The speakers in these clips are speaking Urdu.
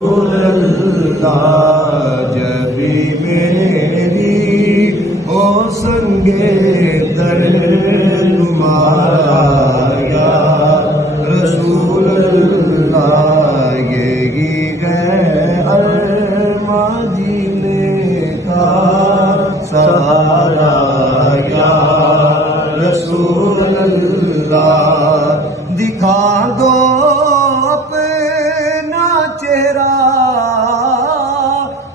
اللہ جب میری ہو سنگے در تمہارا یا رسول اللہ، یہی ہے ارماں جینے کا سہارا یا رسول اللہ، دکھا دو اپنا چہرہ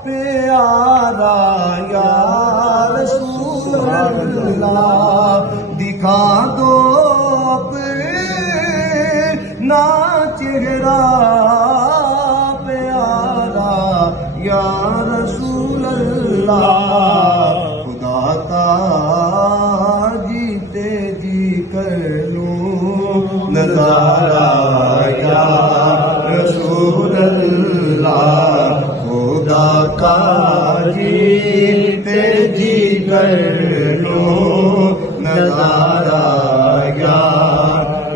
پیارا یا رسول اللہ، دکھا دو اپنا چہرہ پیارا یا رسول اللہ، خدا کا جیتے جی کر لوں نظارہ یا رسول اللہ، خدا کا جیتے جی کر لوں نظارہ یا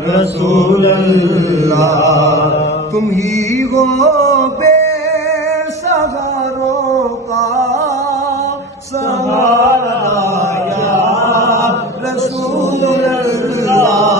رسول اللہ، تم ہی ہو بے سہاروں کا سہارا یا رسول اللہ،